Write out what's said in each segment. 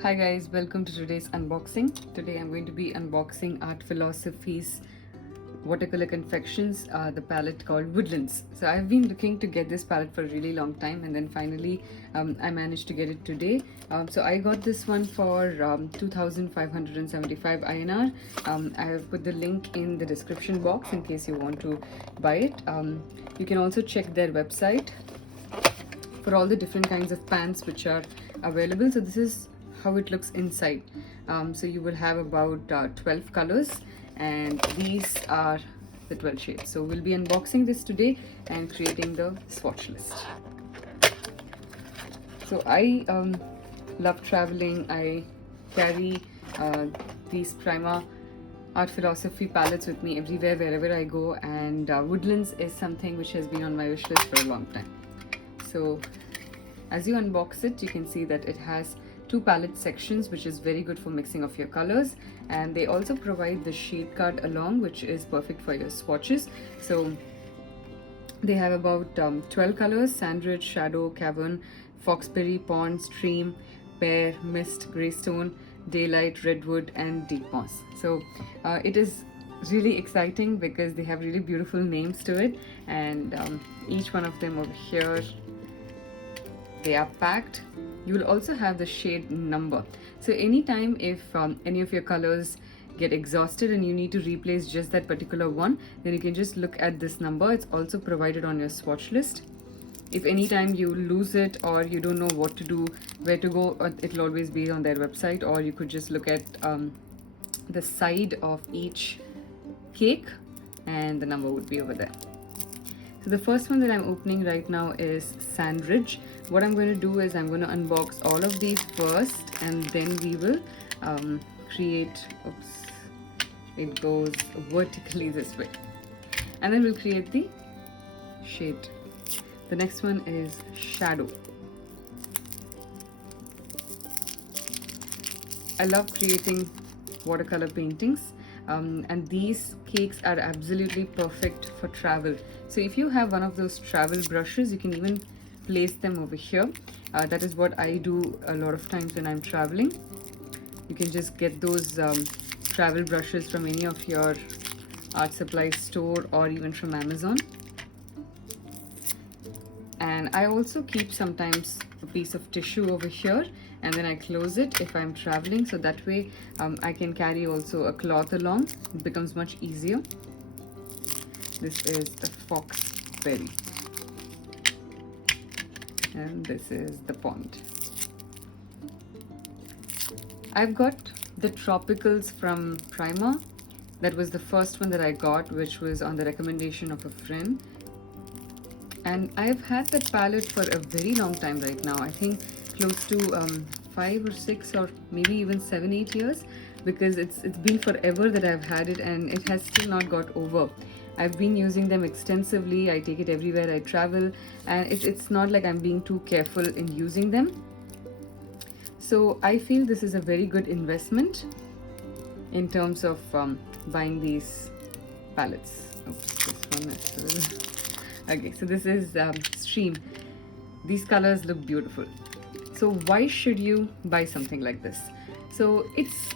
Hi guys, welcome to today's unboxing. Today I'm going to be unboxing Art Philosophy's watercolor confections, the palette called Woodlands. So I've been looking to get this palette for a really long time, and then finally I managed to get it today. So I got this one for 2,575 INR. I have put the link in the description box in case you want to buy it. You can also check their website for all the different kinds of pans which are available. So this is how it looks inside. So you will have about 12 colors, and these are the 12 shades. So we'll be unboxing this today and creating the swatch list. So I love traveling. I carry these Prima Art Philosophy palettes with me everywhere, wherever I go, and Woodlands is something which has been on my wish list for a long time. So as you unbox it, you can see that it has two palette sections, which is very good for mixing of your colors, and they also provide the shade card along, which is perfect for your swatches. So they have about 12 colors: Sandridge, Shadow, Cavern, Foxberry, Pond, Stream, Pear, Mist, Greystone, Daylight, Redwood, and Deep Moss. So it is really exciting because they have really beautiful names to it, and each one of them over here, they are packed. You will also have the shade number. So anytime if any of your colors get exhausted and you need to replace just that particular one, then you can just look at this number. It's also provided on your swatch list. If anytime you lose it or you don't know what to do, where to go, it'll always be on their website, or you could just look at the side of each cake and the number would be over there. So the first one that I'm opening right now is Sandridge. What I'm going to do is I'm going to unbox all of these first, and then we will create, it goes vertically this way, and then we'll create the shade. The next one is Shadow. I love creating watercolor paintings, and these cakes are absolutely perfect for travel. So if you have one of those travel brushes, you can even place them over here. That is what I do a lot of times when I'm traveling. You can just get those travel brushes from any of your art supply store or even from Amazon. And I also keep sometimes a piece of tissue over here, and then I close it if I'm traveling, so that way I can carry also a cloth along. It becomes much easier. This is the Foxberry, and this is the Pond. I've got the Tropicals from Prima. That was the first one that I got, which was on the recommendation of a friend. And I've had that palette for a very long time right now. I think close to 5 or 6 or maybe even 7-8 years, because it's been forever that I've had it, and it has still not got over. I've been using them extensively. I take it everywhere I travel, and it's not like I'm being too careful in using them. So I feel this is a very good investment in terms of buying these palettes. Oops, this one is okay. So this is Stream. These colors look beautiful. So why should you buy something like this? So it's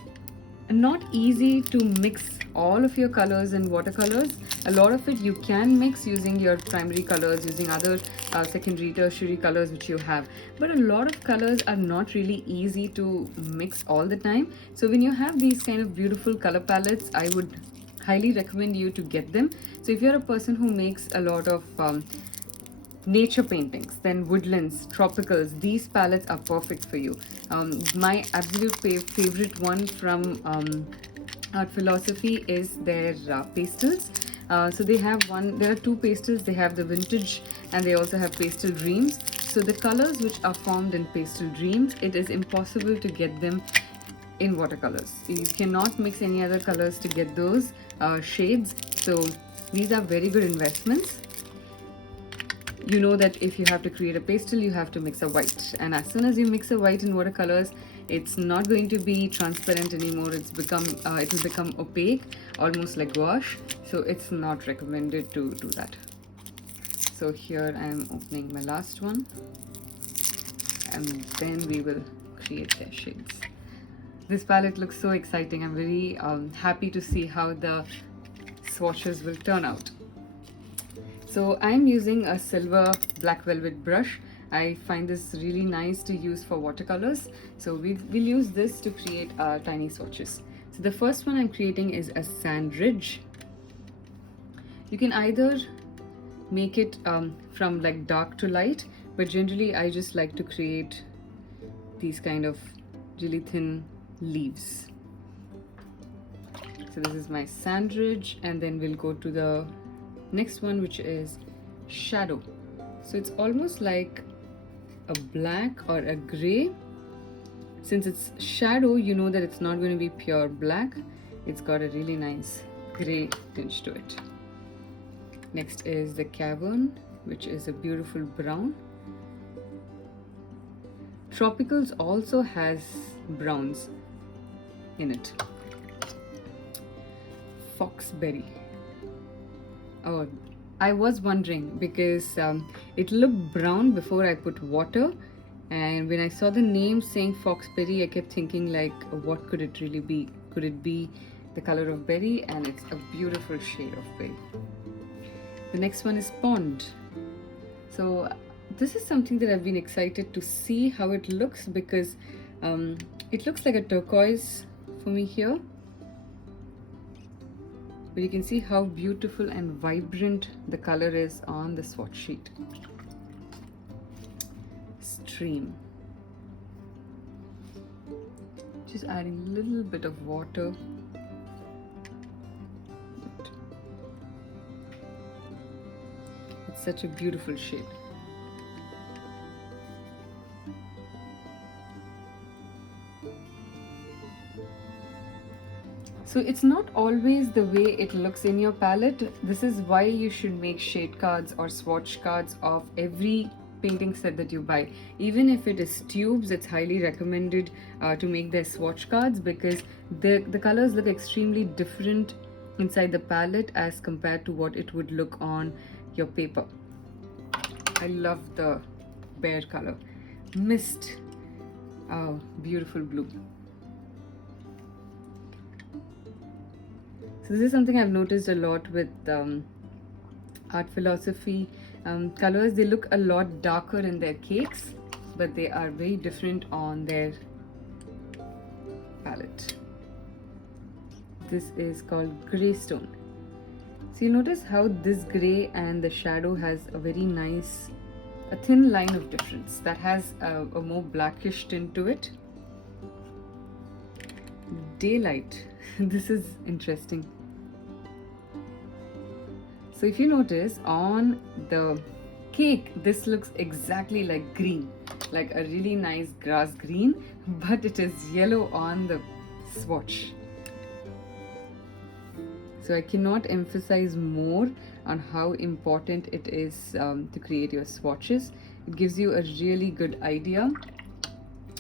not easy to mix all of your colors in watercolors. A lot of it you can mix using your primary colors, using other secondary, tertiary colors which you have, but a lot of colors are not really easy to mix all the time. So when you have these kind of beautiful color palettes, I would highly recommend you to get them. So if you're a person who makes a lot of nature paintings, then Woodlands, Tropicals, these palettes are perfect for you. My absolute favorite one from Art Philosophy is their pastels. So they have there are two pastels. They have the Vintage, and they also have Pastel Dreams. So the colors which are formed in Pastel Dreams, it is impossible to get them in watercolors. You cannot mix any other colors to get those shades. So these are very good investments. You know that if you have to create a pastel, you have to mix a white, and as soon as you mix a white in watercolors, it's not going to be transparent anymore. It will become opaque, almost like gouache. So it's not recommended to do that. So here I am opening my last one, and then we will create their shades. This palette looks so exciting. I'm very happy to see how the swatches will turn out. So I'm using a silver black velvet brush. I find this really nice to use for watercolors. So we'll use this to create our tiny swatches. So the first one I'm creating is a sand ridge. You can either make it from like dark to light, but generally I just like to create these kind of really thin leaves. So this is my sand ridge, and then we'll go to the next one, which is shadow. So it's almost like a black or a gray. Since it's shadow, you know that it's not going to be pure black. It's got a really nice gray tinge to it. Next is the Cavern, which is a beautiful brown. Tropicals also has browns in it. Foxberry. Oh, I was wondering because it looked brown before I put water, and when I saw the name saying Foxberry, I kept thinking like, what could it really be? Could it be the color of berry? And it's a beautiful shade of berry. The next one is Pond. So this is something that I've been excited to see how it looks, because it looks like a turquoise for me here. But you can see how beautiful and vibrant the color is on the swatch sheet. Stream. Just adding a little bit of water. It's such a beautiful shade. So it's not always the way it looks in your palette. This is why you should make shade cards or swatch cards of every painting set that you buy. Even if it is tubes, it's highly recommended to make their swatch cards, because the colors look extremely different inside the palette as compared to what it would look on your paper. I love the bear color. Mist. Oh, beautiful blue. So this is something I've noticed a lot with art philosophy colors. They look a lot darker in their cakes, but they are very different on their palette. This is called Greystone. So you notice how this gray and the shadow has a very nice, a thin line of difference that has a more blackish tint to it. Daylight. This is interesting. So if you notice on the cake, this looks exactly like green, like a really nice grass green, but it is yellow on the swatch. So I cannot emphasize more on how important it is to create your swatches. It gives you a really good idea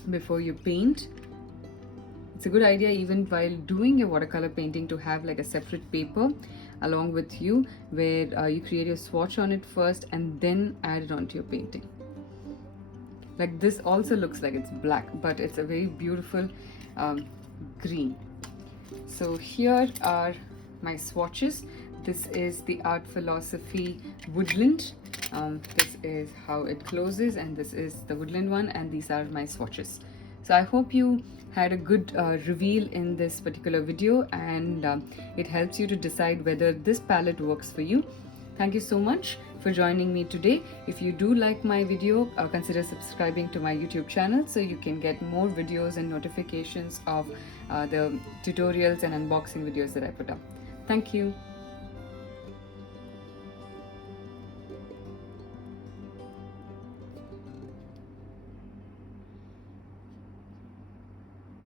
before you paint. It's a good idea even while doing your watercolor painting to have like a separate paper along with you, where you create your swatch on it first and then add it onto your painting. Like this also looks like it's black, but it's a very beautiful green. So here are my swatches. This is the Art Philosophy Woodland. This is how it closes, and this is the Woodland one, and these are my swatches. So I hope you had a good reveal in this particular video, and it helps you to decide whether this palette works for you. Thank you so much for joining me today. If you do like my video, consider subscribing to my YouTube channel so you can get more videos and notifications of the tutorials and unboxing videos that I put up. Thank you.